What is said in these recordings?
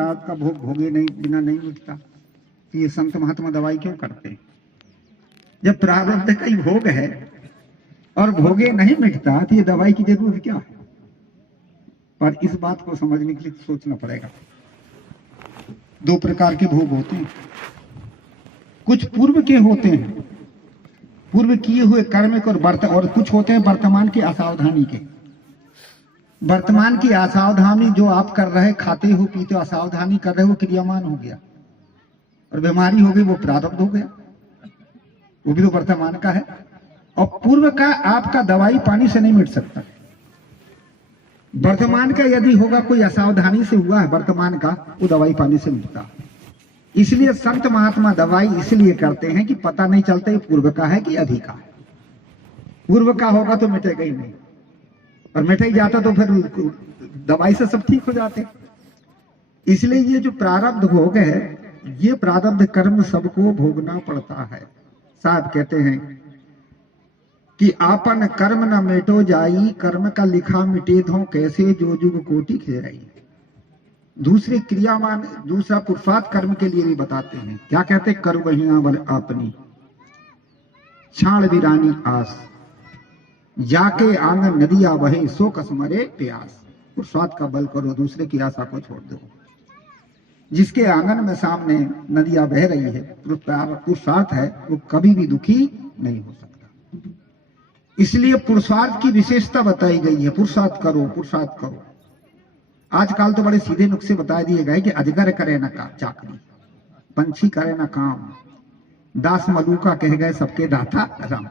प्रारब्ध का भोग भोगे नहीं बिना नहीं मिटता, तो ये संत महात्मा दवाई क्यों करते हैं? जब प्रारब्ध का ही भोग है और भोगे नहीं मिटता तो ये दवाई की जरूरत क्या है? पर इस बात को समझने के लिए सोचना पड़ेगा। दो प्रकार के भोग होते हैं, कुछ पूर्व के होते हैं, पूर्व किए हुए कर्म के, और कुछ होते हैं वर्तमान की असावधानी के। वर्तमान की असावधानी जो आप कर रहे, खाते हो पीते हो, असावधानी कर रहे हो, क्रियामान हो गया, और बीमारी हो गई, वो प्रारब्ध हो गया, वो भी तो वर्तमान का है। और पूर्व का आपका दवाई पानी से नहीं मिट सकता। वर्तमान का यदि होगा, कोई असावधानी से हुआ है वर्तमान का, वो दवाई पानी से मिटता। इसलिए संत महात्मा दवाई इसलिए करते हैं कि पता नहीं चलता ये पूर्व का है कि अभी का है। पूर्व का होगा तो मिटेगा ही नहीं, और मिट ही जाता तो फिर दवाई से सब ठीक हो जाते। इसलिए ये जो प्रारब्ध भोग है, ये प्रारब्ध कर्म सबको भोगना पड़ता है। साहब कहते हैं कि आपन कर्म न मिटो जाई, कर्म का लिखा मिटे धो कैसे, जो जुग कोटि खेराई। दूसरे क्रियामान, दूसरा पुरुषार्थ कर्म के लिए भी बताते हैं। क्या कहते? कर वहिया बल आपनी छाण विरानी आस, जाके आंगन नदिया बहे सो कसमरे प्यास। पुरुषार्थ का बल करो, दूसरे की आशा को छोड़ दो। जिसके आंगन में सामने नदियां बह रही है, पुरुषार्थ है, वो कभी भी दुखी नहीं हो सकता। इसलिए पुरुषार्थ की विशेषता बताई गई है। पुरुषार्थ करो, पुरुषार्थ करो। आजकल तो बड़े सीधे नुस्खे बता दिए गए कि अजगर करे न का चाकरी, पंछी करे न काम, दास मलूका कह गए सबके दाता राम।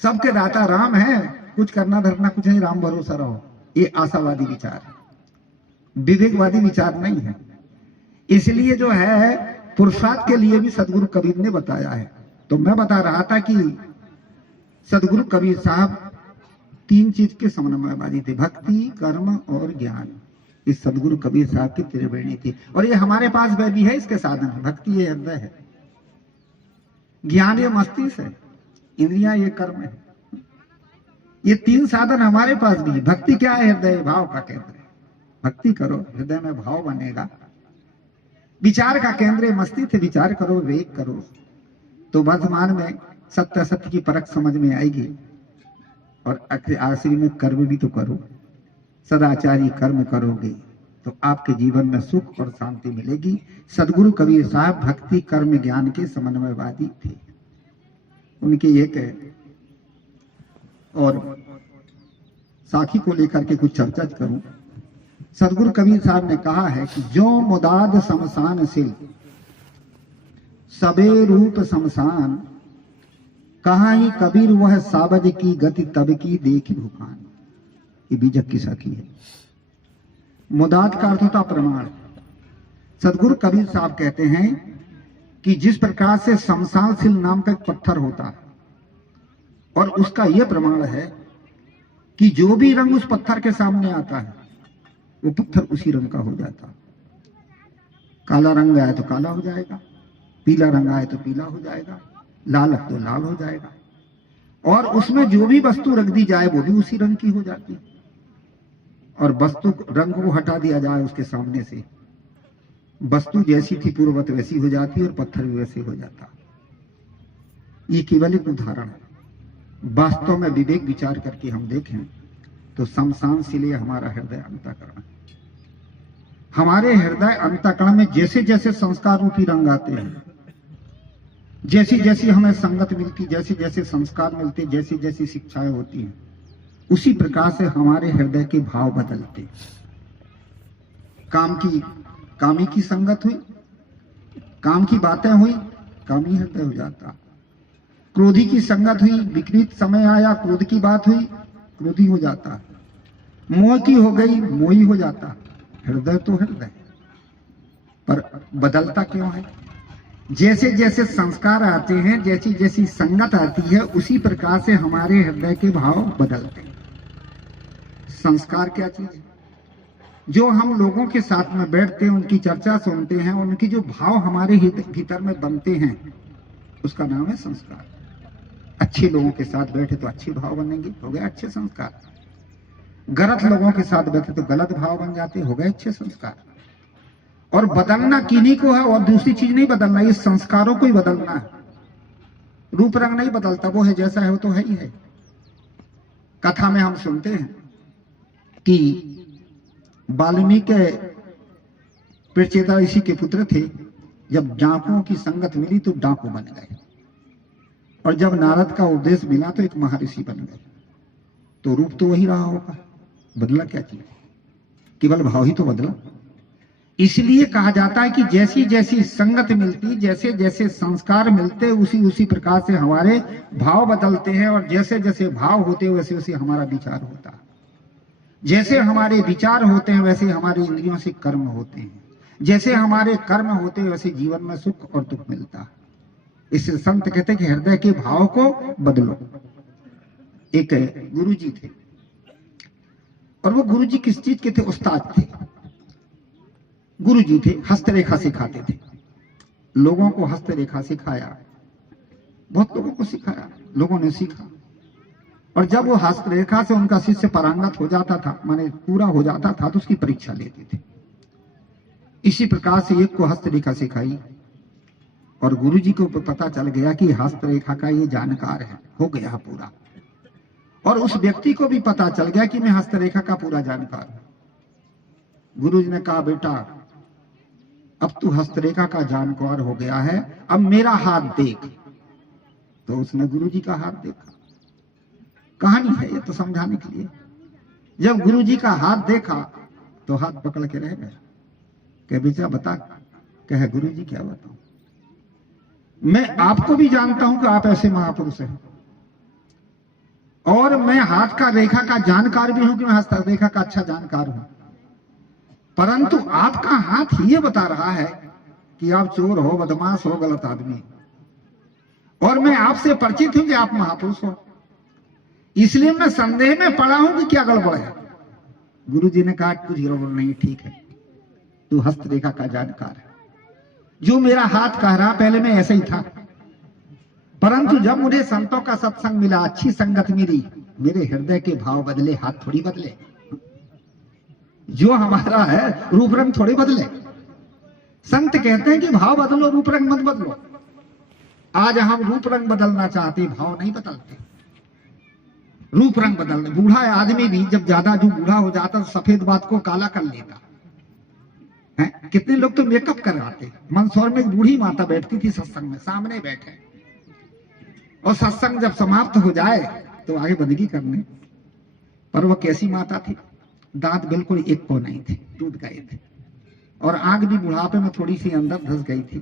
सबके दाता राम है, कुछ करना धरना कुछ नहीं, राम भरोसा रहो। ये आशावादी विचार है, विवेकवादी विचार नहीं है। इसलिए जो है पुरुषार्थ के लिए भी सदगुरु कबीर ने बताया है। तो मैं बता रहा था कि सदगुरु कबीर साहब तीन चीज के समन्वयवादी थे, भक्ति, कर्म और ज्ञान। इस सदगुरु कबीर साहब की त्रिवेणी थी, और ये हमारे पास भी है। इसके साधन है, भक्ति ये हृदय है, ज्ञान ये मस्तिष्क है, इंद्रियां ये कर्म है। ये तीन साधन हमारे पास भी है। भक्ति क्या है? हृदय भाव का केंद्र है। भक्ति करो, हृदय में भाव बनेगा। विचार का केंद्र है मस्तिष्क, विचार करो, विवेक करो, तो वर्तमान में सत्य असत्य की परख समझ में आएगी। और आखिरी में कर्म भी तो करो, सदाचारी कर्म करोगे तो आपके जीवन में सुख और शांति मिलेगी। सदगुरु कबीर साहब भक्ति, कर्म, ज्ञान के समन्वयवादी थे। उनके एक और साखी को लेकर के कुछ चर्चा करूं। सदगुरु कबीर साहब ने कहा है कि जो मुदाद शमशान सिल, सबे रूप शमशान, कहाँ ही कबीर वह साबज की गति तब की देखी भूखान। ये बीजक की साखी है। मुदाद का अर्थ होता प्रमाण। सदगुरु कबीर साहब कहते हैं कि जिस प्रकार से शमशान सिल नाम का एक पत्थर होता है, और उसका यह प्रमाण है कि जो भी रंग उस पत्थर के सामने आता है, वो पत्थर उसी रंग का हो जाता है। काला रंग आए तो काला हो जाएगा, पीला रंग आए तो पीला हो जाएगा, लाल तो लाल हो जाएगा, और उसमें जो भी वस्तु रख दी जाए वो भी उसी रंग की हो जाती है। और वस्तु रंग को हटा दिया जाए उसके सामने से, वस्तु जैसी थी पूर्ववत वैसी हो जाती, और पत्थर भी वैसे हो जाता। ये केवल एक उदाहरण है। वास्तव में विवेक विचार करके हम देखें तो शमशान से लिए हमारा हृदय अंतःकरण है। हमारे हृदय अंतःकरण में जैसे जैसे संस्कार रूपी रंग आते हैं, जैसी जैसी हमें संगत मिलती, जैसे जैसे संस्कार मिलते, जैसी जैसी शिक्षाएं होती हैं, उसी प्रकार से हमारे हृदय के भाव बदलते। कामी की संगत हुई, काम की बातें हुई, कामी हृदय हो जाता। क्रोधी की संगत हुई, विपरीत समय आया, क्रोध की बात हुई, क्रोधी हो जाता। मोह की हो गई, मोही हो जाता। हृदय तो हृदय, पर बदलता क्यों है? जैसे जैसे संस्कार आते हैं, जैसी जैसी संगत आती है, उसी प्रकार से हमारे हृदय के भाव बदलते हैं। संस्कार क्या चीज है? जो हम लोगों के साथ में बैठते हैं, उनकी चर्चा सुनते हैं, उनकी जो भाव हमारे भीतर में बनते हैं, उसका नाम है संस्कार। अच्छे लोगों के साथ बैठे तो अच्छे भाव बनेंगे, हो गए अच्छे संस्कार। गलत लोगों के साथ बैठे तो गलत भाव बन जाते, हो गए अच्छे संस्कार। और बदलना किन्हीं को है, और दूसरी चीज नहीं बदलना, इस संस्कारों को ही बदलना है। रूप रंग नहीं बदलता, वो है जैसा है वो तो है ही है। कथा में हम सुनते हैं कि वाल्मीकि प्रचेता ऋषि के पुत्र थे, जब डाकुओं की संगत मिली तो डाकू बन गए, और जब नारद का उपदेश मिला तो एक महर्षि बन गए। तो रूप तो वही रहा होगा, बदला क्या चीज, केवल भाव ही तो बदला। इसलिए कहा जाता है कि जैसी जैसी संगत मिलती, जैसे जैसे संस्कार मिलते, उसी उसी प्रकार से हमारे भाव बदलते हैं, और जैसे जैसे भाव होते हैं वैसे वैसे हमारा विचार होता है। जैसे हमारे विचार होते हैं वैसे हमारे इंद्रियों से कर्म होते हैं, जैसे हमारे कर्म होते हैं वैसे जीवन में सुख और दुख मिलता है। इससे संत कहते हैं कि हृदय के भाव को बदलो। एक गुरु जी थे, और वो गुरु जी किस चीज के थे, उस्ताद थे, गुरु जी थे, हस्तरेखा सिखाते थे। लोगों को हस्तरेखा सिखाया, बहुत लोगों को सिखाया, लोगों ने सीखा। और जब वो हस्तरेखा से उनका शिष्य पारंगत हो जाता था, माने पूरा हो जाता था, तो उसकी परीक्षा लेते थे। इसी प्रकार से एक को हस्तरेखा सिखाई, और गुरु जी को पता चल गया कि हस्तरेखा का ये जानकार है, हो गया पूरा। और उस व्यक्ति को भी पता चल गया कि मैं हस्तरेखा का पूरा जानकार हूं। गुरु जी ने कहा, बेटा अब तू हस्तरेखा का जानकार हो गया है, अब मेरा हाथ देख। तो उसने गुरु जी का हाथ देखा। कहानी है ये तो समझाने के लिए। जब गुरु जी का हाथ देखा तो हाथ पकड़ के रह गए। कह बेटा बता। कहे गुरु जी क्या बताऊं, मैं आपको भी जानता हूं कि आप ऐसे महापुरुष हैं, और मैं हाथ का रेखा का जानकार भी हूं कि मैं हस्त रेखा का अच्छा जानकार हूं, परंतु आपका हाथ ये बता रहा है कि आप चोर हो, बदमाश हो, गलत आदमी। और मैं आपसे परिचित हूं कि आप महापुरुष हो, इसलिए मैं संदेह में पड़ा हूं कि क्या गड़बड़ है। गुरु जी ने कहा कुछ गड़बड़ नहीं, ठीक है, तू हस्तरेखा का जानकार है। जो मेरा हाथ कह रहा, पहले मैं ऐसे ही था, परंतु जब मुझे संतों का सत्संग मिला, अच्छी संगत मिली, मेरे हृदय के भाव बदले, हाथ थोड़ी बदले। जो हमारा है रूप रंग थोड़े बदले। संत कहते हैं कि भाव बदलो, रूप रंग मत बदलो। आज हम रूप रंग बदलना चाहते, भाव नहीं बदलते, रूप रंग बदलने। बूढ़ा आदमी भी जब ज्यादा जो बूढ़ा हो जाता तो सफेद बात को काला कर लेता है। कितने लोग तो मेकअप करवाते। मंदसौर में एक बूढ़ी माता बैठती थी सत्संग में, सामने बैठे, और सत्संग जब समाप्त हो जाए तो आगे बंदगी करने। पर वो कैसी माता थी, दांत बिल्कुल एक को नहीं थे, टूट गए थे, और आंख भी बुढ़ापे में थोड़ी सी अंदर धस गई थी,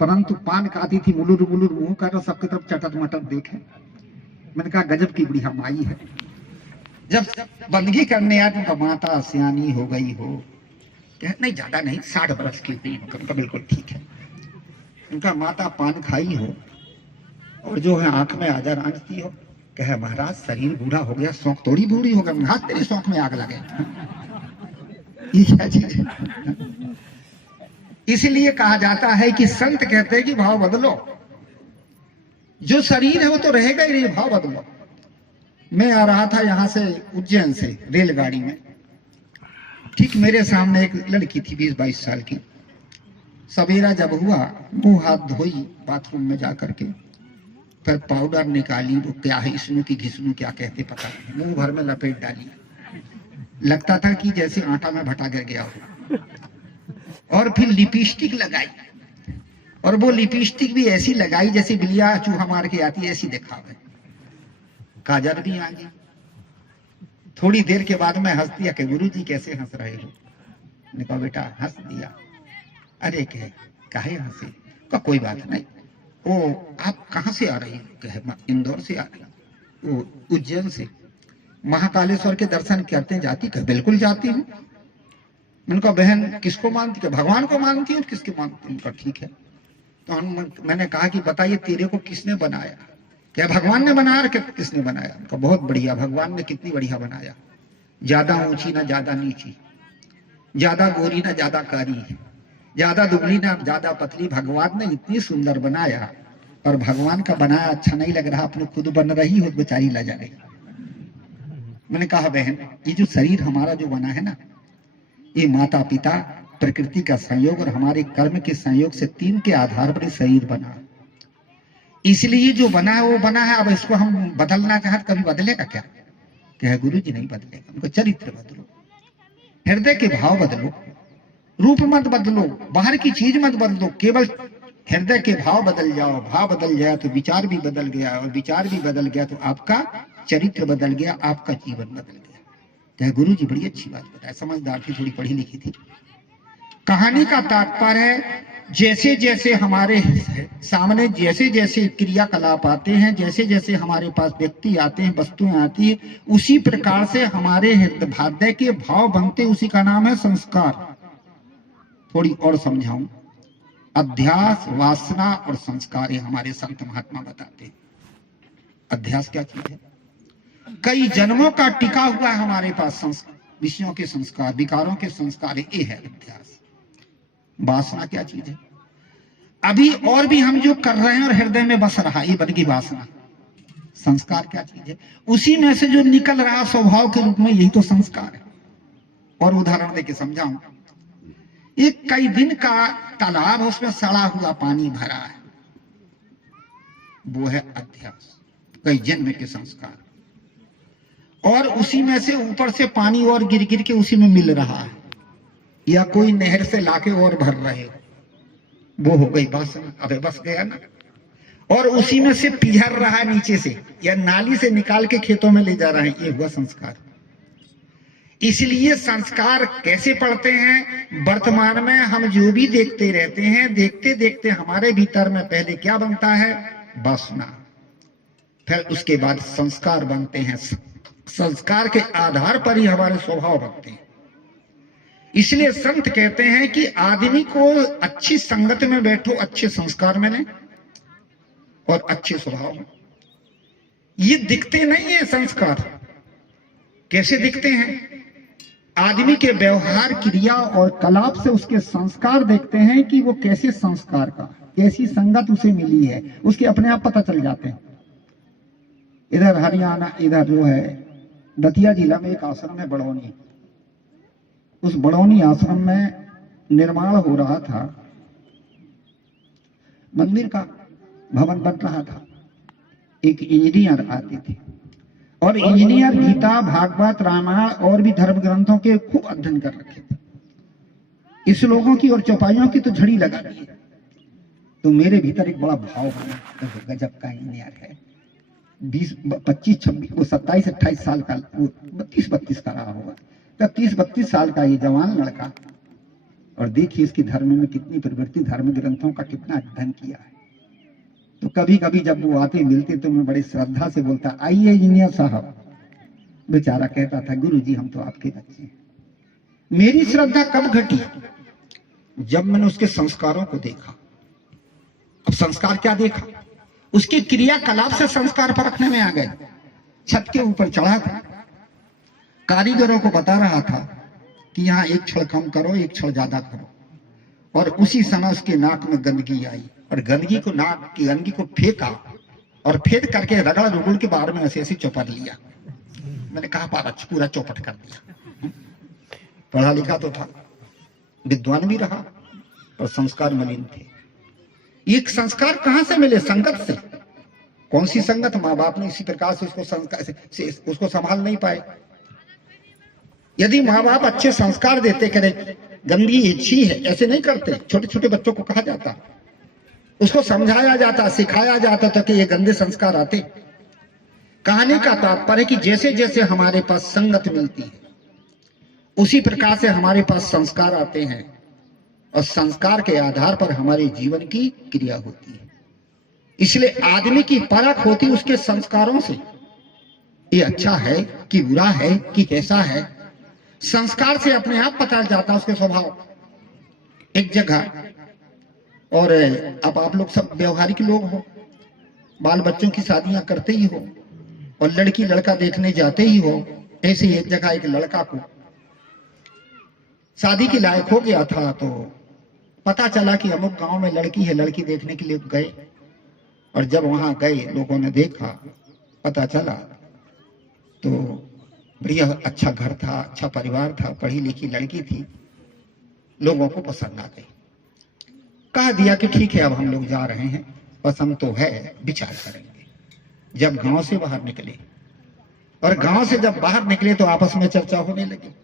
परंतु पान खाती थी, मुलुर मुलुर मुंह कर, सबकी तरफ चटत मटत देखे। मैंने कहा गजब की बुढ़िया माई है। जब बंदगी करने आए तो माता सियानी हो गई हो, नहीं ज्यादा नहीं, 60 बरस की हुई, उनका बिल्कुल ठीक है। उनका माता पान खाई हो और जो है आंख में आजा रांझती हो। कहे महाराज शरीर बूढ़ा हो गया, शौक थोड़ी बूढ़ी हो गया। हाथ तेरे शौक में आग लगे, ये क्या चीज है। इसलिए कहा जाता है कि संत कहते हैं कि भाव बदलो। जो शरीर है वो तो रहेगा ही नहीं, भाव बदलो। मैं आ रहा था यहां से उज्जैन से रेलगाड़ी में, ठीक मेरे सामने एक लड़की थी 20-22 साल की। सवेरा जब हुआ, मुंह हाथ धोई बाथरूम में जाकर के, फिर पाउडर निकाली, वो क्या है इसमें की घिसनू क्या कहते पता नहीं, मुंह भर में लपेट डाली। लगता था कि जैसे आटा में भटा गिर गया हो। और फिर लिपस्टिक लगाई, और वो लिपस्टिक भी ऐसी लगाई जैसे बिलिया चूहा मार के आती है, ऐसी दिखावे। काजल भी आ गई। थोड़ी देर के बाद मैं हंस दिया कि गुरु जी कैसे हंस रहे हो। मैंने कहा बेटा हंस दिया। अरे काहे हंसे? का कोई बात नहीं। ओ आप कहाँ से आ रही हो? कहे इंदौर से आ रही। वो उज्जैन से। महाकालेश्वर के दर्शन करते जाती? कहे बिल्कुल जाती हूँ। मैंने कहा बहन किसको मानती? है भगवान को मानती हूँ। किसके मानती हूँ? ठीक है। तो मैंने कहा कि बताइए तेरे को किसने बनाया? क्या भगवान ने बनाया? किसने बनाया? उनका बहुत बढ़िया, भगवान ने कितनी बढ़िया बनाया। ज्यादा ऊंची ना ज्यादा नीची, ज्यादा गोरी ना ज्यादा कारी, ज्यादा दुबली ना ज्यादा पतली। भगवान ने इतनी सुंदर बनाया, और भगवान का बनाया अच्छा नहीं लग रहा, अपने खुद बन रही हो बेचारी ला जा रही। मैंने कहा बहन ये जो शरीर हमारा जो बना है ना, ये माता पिता प्रकृति का संयोग और हमारे कर्म के संयोग से 3 के आधार पर शरीर बना। इसलिए जो बना है वो बना है। अब इसको हम बदलना चाहते, कभी बदलेगा क्या? क्या है गुरु जी? नहीं बदलेगा। उनको चरित्र बदलो, हृदय के भाव बदलो, रूप मत बदलो, बाहर की चीज मत बदलो, केवल हृदय के भाव बदल जाओ। भाव बदल जाए तो विचार भी बदल गया, और विचार भी बदल गया तो आपका चरित्र बदल गया, आपका जीवन बदल गया। क्या गुरु जी बड़ी अच्छी बात बताया, समझदार थी, थोड़ी पढ़ी लिखी थी। कहानी का तात्पर्य है जैसे जैसे हमारे सामने जैसे जैसे क्रियाकलाप आते हैं, जैसे जैसे हमारे पास व्यक्ति आते हैं, वस्तुएं आती है, उसी प्रकार से हमारे हृदय के भाव बनते, उसी का नाम है संस्कार। थोड़ी और समझाऊं। अध्यास, वासना और संस्कार, ये हमारे संत महात्मा बताते हैं। अध्यास क्या चीज है? कई जन्मों का टिका हुआ है हमारे पास विषयों के संस्कार, विकारों के संस्कार, ये है अध्यास। वासना क्या चीज है? अभी और भी हम जो कर रहे हैं और हृदय में बस रहा, ये बन गई वासना। संस्कार क्या चीज है? उसी में से जो निकल रहा स्वभाव के रूप में, यही तो संस्कार है। और उदाहरण देके समझाऊं। एक कई दिन का तालाब, उसमें सड़ा हुआ पानी भरा है, वो है अध्यास, कई जन्म के संस्कार। और उसी में से ऊपर से पानी और गिर गिर के उसी में मिल रहा है, या कोई नहर से लाके और भर रहे, वो हो गई वासना। अबे बस गया ना। और उसी में से पिघर रहा है नीचे से, या नाली से निकाल के खेतों में ले जा रहे हैं, ये हुआ संस्कार। इसलिए संस्कार कैसे पड़ते हैं? वर्तमान में हम जो भी देखते रहते हैं, देखते देखते हमारे भीतर में पहले क्या बनता है? वासना। फिर उसके बाद संस्कार बनते हैं। संस्कार के आधार पर ही हमारे स्वभाव बनते हैं। इसलिए संत कहते हैं कि आदमी को अच्छी संगत में बैठो, अच्छे संस्कार मिले और अच्छे स्वभाव में। ये दिखते नहीं है संस्कार। कैसे दिखते हैं? आदमी के व्यवहार, क्रिया और कलाप से उसके संस्कार देखते हैं कि वो कैसे संस्कार का, कैसी संगत उसे मिली है, उसके अपने आप पता चल जाते हैं। इधर हरियाणा, इधर जो है दतिया जिला में एक आश्रम है बड़ौनी। उस बड़ौनी आश्रम में निर्माण हो रहा था, मंदिर का भवन बन रहा था। एक इंजीनियर आते थे और इंजीनियर गीता, भागवत, रामायण और भी धर्म ग्रंथों के खूब अध्ययन कर रखे थे। इस लोगों की और चौपाइयों की तो झड़ी लगा दी। तो मेरे भीतर एक बड़ा भाव बना, तो गजब का इंजीनियर है, 20, 25, 26, वो 27, 28 साल का, वो 32 का रहा होगा, तब 30-32 साल का ये जवान लड़का। और देखिए इसकी धर्म में कितनी प्रवृत्ति, धर्म ग्रंथों का कितना अध्ययन किया है। तो कभी कभी जब वो आते मिलते तो मैं बड़ी श्रद्धा से बोलता, आइए इंजीनियर साहब। बेचारा कहता था, गुरु जी हम तो आपके बच्चे हैं। मेरी श्रद्धा कब घटी? जब मैंने उसके संस्कारों को देखा। अब संस्कार क्या देखा? उसके क्रियाकलाप से संस्कार परखने में आ गए। छत के ऊपर चढ़ा था, कारीगरों को बता रहा था कि यहाँ एक छड़ कम करो, एक छड़ ज्यादा करो। और उसी समय उसके नाक में गंदगी आई और गंदगी को, नाक की गंदगी को फेंका और फेंक करके रगड़ रुगड़ के बाहर में ऐसे ऐसे चौपट लिया। मैंने कहा पारा पूरा चौपट कर दिया। पढ़ा लिखा तो था, विद्वान भी रहा, और संस्कार मलिन थे। एक संस्कार कहां से मिले? संगत से। कौन सी संगत? माँ बाप ने इसी प्रकार से उसको संस्कार से उसको संभाल नहीं पाए। यदि माँ बाप अच्छे संस्कार देते, करें गंदगी अच्छी है, ऐसे नहीं करते। छोटे छोटे बच्चों को कहा जाता, उसको समझाया जाता, सिखाया जाता था कि ये गंदे संस्कार आते। कहानी का तात्पर्य कि जैसे जैसे हमारे पास संगत मिलती है, उसी प्रकार से हमारे पास संस्कार आते हैं, और संस्कार के आधार पर हमारे जीवन की क्रिया होती है। इसलिए आदमी की परख होती उसके संस्कारों से, ये अच्छा है कि बुरा है कि कैसा है। संस्कार से अपने आप पता जाता उसके स्वभाव। एक जगह, और अब आप लोग सब व्यवहारिक लोग हो, बाल बच्चों की शादियां करते ही हो और लड़की लड़का देखने जाते ही हो। ऐसे ही एक जगह एक लड़का को शादी के लायक हो गया था, तो पता चला कि अमुक गांव में लड़की है, लड़की देखने के लिए गए। और जब वहां गए, लोगों ने देखा, पता चला तो बढ़िया अच्छा घर था, अच्छा परिवार था, पढ़ी लिखी लड़की थी। लोगों को पसंद आ गई। कह दिया कि ठीक है अब हम लोग जा रहे हैं, पसंद तो है, विचार करेंगे। जब गांव से बाहर निकले और गांव से जब बाहर निकले तो आपस में चर्चा होने लगी।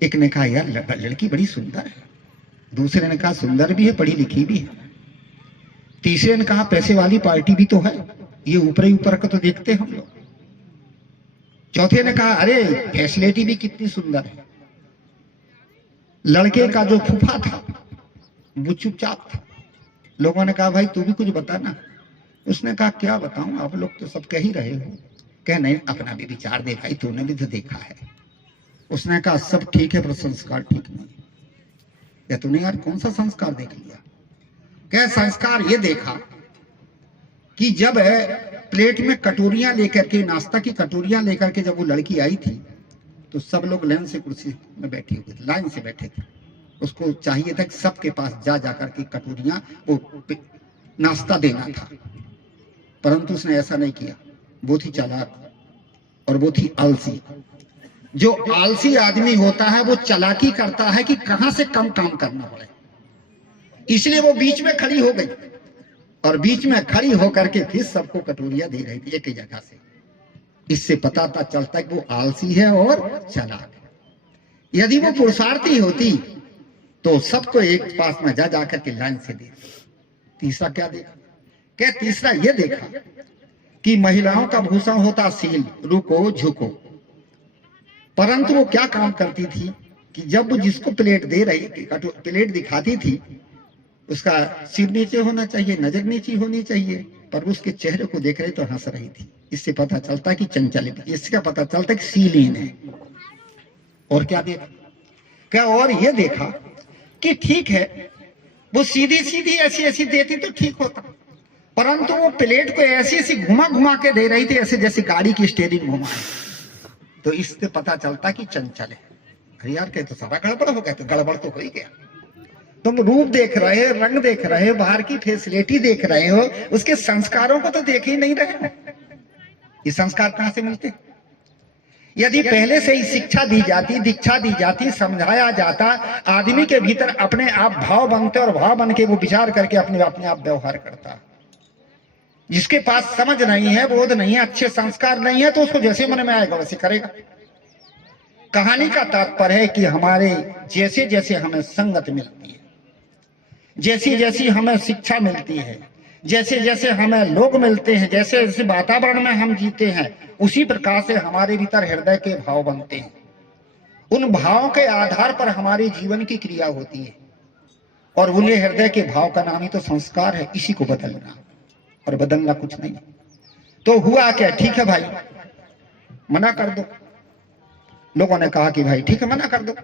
एक ने कहा यार लड़की बड़ी सुंदर है, दूसरे ने कहा सुंदर भी है, पढ़ी लिखी भी है, तीसरे ने कहा पैसे वाली पार्टी भी तो है, ये ऊपर ही ऊपर का तो देखते हम लोग, चौथे ने कहा अरे फैसिलिटी भी कितनी सुंदर है। लड़के का जो फूफा था वो चुपचाप था। लोगों ने कहा भाई तू भी कुछ बता ना। उसने कहा क्या बताऊं, आप लोग तो सब कह ही रहे हो। कह नहीं अपना भी विचार दे भाई, तूने भी तो देखा है। उसने कहा सब ठीक है पर संस्कार ठीक नहीं। या तूने यार कौन सा संस्कार देख लिया? क्या संस्कार ये देखा कि जब प्लेट में कटोरियां लेकर के, नाश्ता की कटोरियां लेकर के जब वो लड़की आई थी तो सब लोग लाइन से कुर्सी में बैठे हुए थे, लाइन से बैठे थे। उसको चाहिए था कि सबके पास जा जाकर के कटोरियां वो नाश्ता देना था, परंतु उसने ऐसा नहीं किया। वो थी चालाक और वो थी आलसी। जो आलसी आदमी होता है वो चालाकी करता है कि कहां से कम काम करना पड़े, इसलिए वो बीच में खड़ी हो गई और बीच में खड़ी होकर के फिर सबको कटोरियां दे रही थी एक ही जगह से। इससे पता चलता है कि वो आलसी है और चालाक है। यदि वो पुरुषार्थी होती तो सबको एक पास में जा जाकर के लाइन से दे। तीसरा क्या देखा? क्या तीसरा ये देखा कि महिलाओं का भूषण होता सील, रुको झुको, परंतु वो क्या काम करती थी कि जब वो जिसको प्लेट दे रही थी, प्लेट दिखाती थी, उसका सिर नीचे होना चाहिए, नजर नीचे होनी चाहिए, पर उसके चेहरे को देख रही तो हंस रही थी। इससे पता चलता है कि चंचल है, इसका पता चलता है कि सीलीन है। और क्या देखा? क्या और ये देखा कि ठीक है वो सीधी सीधी ऐसी ऐसी देती तो ठीक होता, परंतु वो प्लेट को ऐसी ऐसी घुमा घुमा के दे रही थी, ऐसे जैसे गाड़ी की स्टीयरिंग घुमाए। तो इससे पता चलता कि चंचल है। अरे यार कहे तो सारा गड़बड़ हो गया, तो गड़बड़ तो हो ही गया। तुम रूप देख रहे हो, रंग देख रहे हो, बाहर की फैसिलिटी देख रहे हो, उसके संस्कारों को तो देख ही नहीं रहे हो। ये संस्कार कहां से मिलते? यदि पहले से ही शिक्षा दी जाती, दीक्षा दी जाती, समझाया जाता, आदमी के भीतर अपने आप भाव बनते और भाव बन के वो विचार करके अपने आप व्यवहार करता। जिसके पास समझ नहीं है, बोध नहीं है, अच्छे संस्कार नहीं है, तो उसको जैसे मन में आएगा वैसे करेगा। कहानी का तात्पर्य है कि हमारे जैसे जैसे हमें संगत मिलती है, जैसी जैसी हमें शिक्षा मिलती है, जैसे जैसे हमें लोग मिलते हैं, जैसे जैसे वातावरण में हम जीते हैं, उसी प्रकार से हमारे भीतर हृदय के भाव बनते हैं। उन भावों के आधार पर हमारे जीवन की क्रिया होती है और उन्हें हृदय के भाव का नाम ही तो संस्कार है। इसी को बदलना और बदलना कुछ नहीं। तो हुआ क्या? ठीक है भाई मना कर दो। लोगों ने कहा कि भाई ठीक है मना कर दो।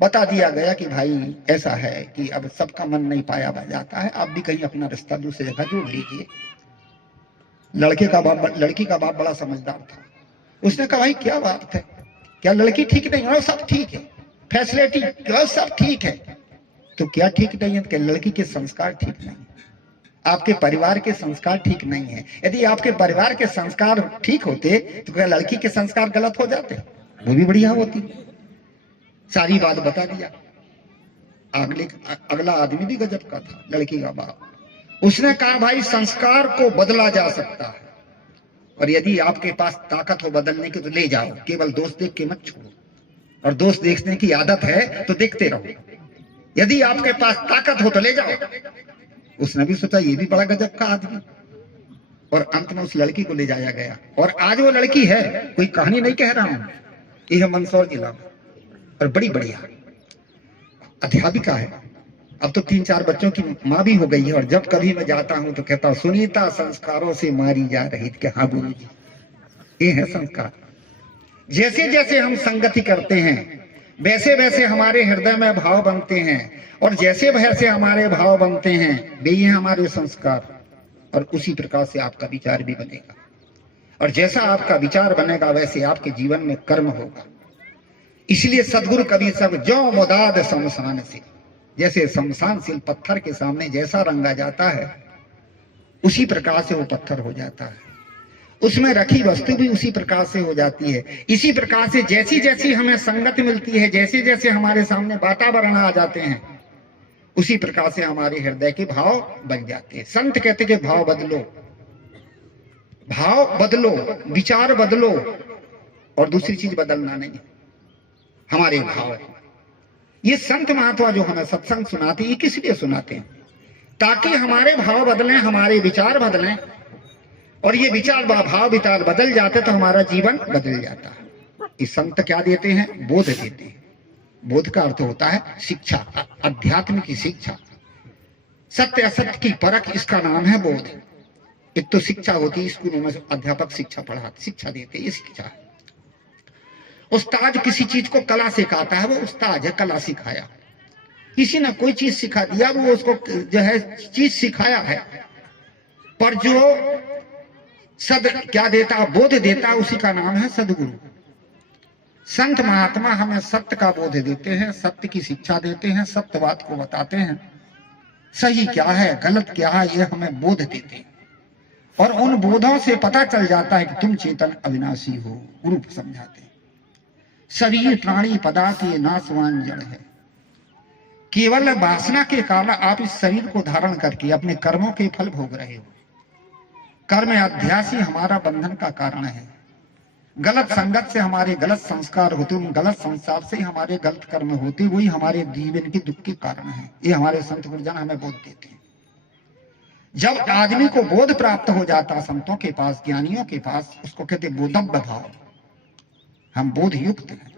बता दिया गया कि भाई ऐसा है कि अब सबका मन नहीं पाया जाता है, आप भी कहीं अपना रिश्ता दूसरी जगह जोड़ लीजिए। लड़की का बाप बड़ा समझदार था। उसने कहा भाई क्या बात है, क्या लड़की ठीक नहीं है? सब ठीक है, फैसिलिटी क्या सब ठीक है। तो क्या ठीक नहीं है? कि लड़की के संस्कार ठीक नहीं, आपके परिवार के संस्कार ठीक नहीं है। यदि आपके परिवार के संस्कार ठीक होते तो क्या लड़की के संस्कार गलत हो जाते? वो भी बढ़िया होती। सारी बात बता दिया। अगला आदमी भी गजब का था, लड़की का बाप। उसने कहा भाई संस्कार को बदला जा सकता है, और यदि आपके पास ताकत हो बदलने की तो ले जाओ, केवल दोस्त देख के मत छोड़ो। और दोस्त देखने की आदत है तो देखते रहो। यदि आपके पास ताकत हो तो ले जाओ। उसने भी सोचा ये भी बड़ा गजब का आदमी, और अंत में उस लड़की को ले जाया गया। और आज वो लड़की है, कोई कहानी नहीं कह रहा हूं, ये है मंदसौर जिला और बड़ी बढ़िया अध्यापिका है। अब तो 3-4 बच्चों की माँ भी हो गई है। और जब कभी मैं जाता हूं तो कहता हूं सुनीता संस्कारों से मारी जा रही थी। हाँ गुरु जी, ये है संस्कार। जैसे जैसे हम संगति करते हैं वैसे वैसे हमारे हृदय में भाव बनते हैं, और जैसे वैसे हमारे भाव बनते हैं वे हैं हमारे संस्कार, और उसी प्रकार से आपका विचार भी बनेगा। और जैसा आपका विचार बनेगा वैसे आपके जीवन में कर्म होगा। इसलिए सदगुरु कभी सब जो मुदाद शमशान से, जैसे शमशानशील पत्थर के सामने जैसा रंगा जाता है उसी प्रकार से वो पत्थर हो जाता है। उसमें रखी वस्तु भी उसी प्रकार से हो जाती है। इसी प्रकार से जैसी जैसी हमें संगत मिलती है, जैसे जैसे हमारे सामने वातावरण आ जाते हैं, उसी प्रकार से हमारे हृदय के भाव बन जाते हैं। संत कहते कि भाव बदलो, भाव बदलो, विचार बदलो, और दूसरी चीज बदलना नहीं, हमारे भाव। ये संत महात्मा जो हमें सत्संग सुनाते हैं, ये किस लिए सुनाते हैं? ताकि हमारे भाव बदलें, हमारे विचार बदलें, और ये विचार भाव विचार बदल जाते तो हमारा जीवन बदल जाता है। ये संत क्या देते हैं? बोध देते हैं। बोध का अर्थ होता है शिक्षा, अध्यात्म की शिक्षा, सत्य असत्य की परख, इसका नाम है बोध। एक तो शिक्षा होती है, स्कूलों में अध्यापक शिक्षा पढ़ाते, शिक्षा देते, ये शिक्षा है। उस्ताद किसी चीज को कला सिखाता है, वो उस्ताद है, कला सिखाया। किसी ने कोई चीज सिखा दिया, वो उसको जो है चीज सिखाया है, पर जो सद क्या देता, बोध देता, उसी का नाम है सदगुरु। संत महात्मा हमें सत्य का बोध देते हैं, सत्य की शिक्षा देते हैं, सत्यवाद को बताते हैं, सही क्या है गलत क्या है ये हमें बोध देते हैं। और उन बोधों से पता चल जाता है कि तुम चेतन अविनाशी हो। गुरु समझाते हैं शरीर प्राणी पदार्थ ये नाशवान जड़ है, केवल वासना के कारण आप इस शरीर को धारण करके अपने कर्मों के फल भोग रहे हो। कर्म अध्यास ही हमारा बंधन का कारण है। गलत संगत से हमारे गलत संस्कार होते, उन गलत संस्कार से हमारे गलत कर्म होते, वही हमारे जीवन के दुख के कारण है। ये हमारे संत गुरुजन हमें बोध देते हैं। जब आदमी को बोध प्राप्त हो जाता संतों के पास, ज्ञानियों के पास, उसको कहते बोधव्य भाव। हम बोध युक्त हैं,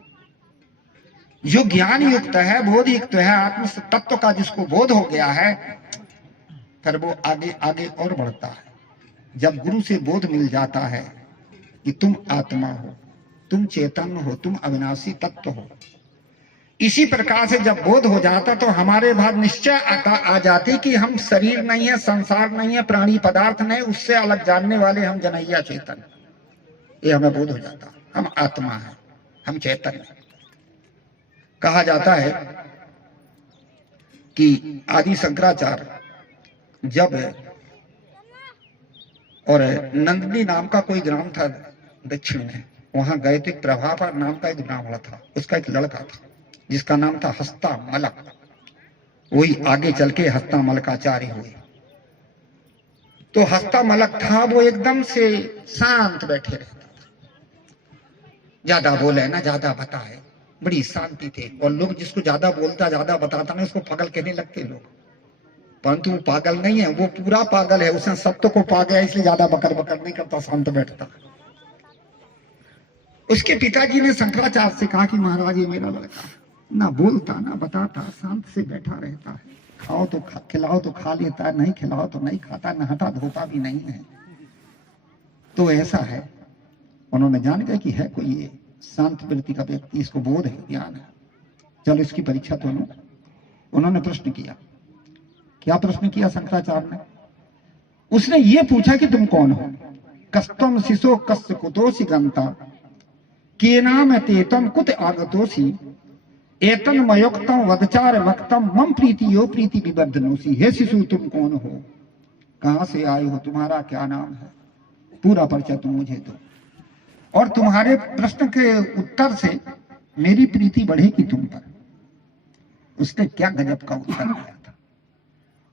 जो ज्ञान युक्त है, बोध युक्त है, आत्म तत्व का जिसको बोध हो गया है, फिर वो आगे आगे और बढ़ता है। जब गुरु से बोध मिल जाता है कि तुम आत्मा हो, तुम चैतन्य हो, तुम अविनाशी तत्व हो, इसी प्रकार से जब बोध हो जाता तो हमारे बाद निश्चय आ जाती कि हम शरीर नहीं है, संसार नहीं है, प्राणी पदार्थ नहीं, उससे अलग जानने वाले हम जनैया चेतन। ये हमें बोध हो जाता, हम आत्मा है, हम चैतन्य। कहा जाता है कि आदि शंकराचार्य जब, और नंदिनी नाम का कोई ग्राम था दक्षिण में, वहां गए थे। प्रभाकर नाम का एक ब्राह्मण था, उसका एक लड़का था जिसका नाम था हस्ता मलक। वही आगे चल के हस्ता मलकाचार्य हुए। तो हस्ता मलक था, वो एकदम से शांत बैठे रहता था, ज्यादा बोले ना ज्यादा बताए, बड़ी शांति थे। और लोग जिसको ज्यादा बोलता ज्यादा बताता ना, उसको पागल कहने लगते लोग, परंतु वो पागल नहीं है, वो पूरा पागल है। उसने सत्य को पा गया, इसलिए ज्यादा बकर बकर नहीं करता, शांत बैठता। उसके पिताजी ने शंकराचार्य से कहा कि महाराज ये मेरा लड़का ना बोलता ना बताता, शांत से बैठा रहता है, खाओ तो खिलाओ तो खा लेता है, नहीं खिलाओ तो नहीं खाता, नहाता धोता भी नहीं है, तो ऐसा है। उन्होंने जान गया कि है कोई ये शांत वृत्ति का व्यक्ति, इसको बोध है, ज्ञान है, चलो इसकी परीक्षा तो लो। उन्होंने प्रश्न किया। क्या प्रश्न किया शंकराचार्य ने? उसने ये पूछा कि तुम कौन हो? कस्तम शिशो कस्य कुतोषि गंता के नाम तेतम कुत आगतोषि एतन मयोक्तम वदचार वक्तम मम प्रीति यो प्रीति विवर्धनोषि। हे शिशु तुम कौन हो, कहां से आए हो, तुम्हारा क्या नाम है, पूरा परिचय तुम मुझे दो, और तुम्हारे प्रश्न के उत्तर से मेरी प्रीति बढ़ेगी तुम पर। उसने क्या गजब का उत्तर दिया था।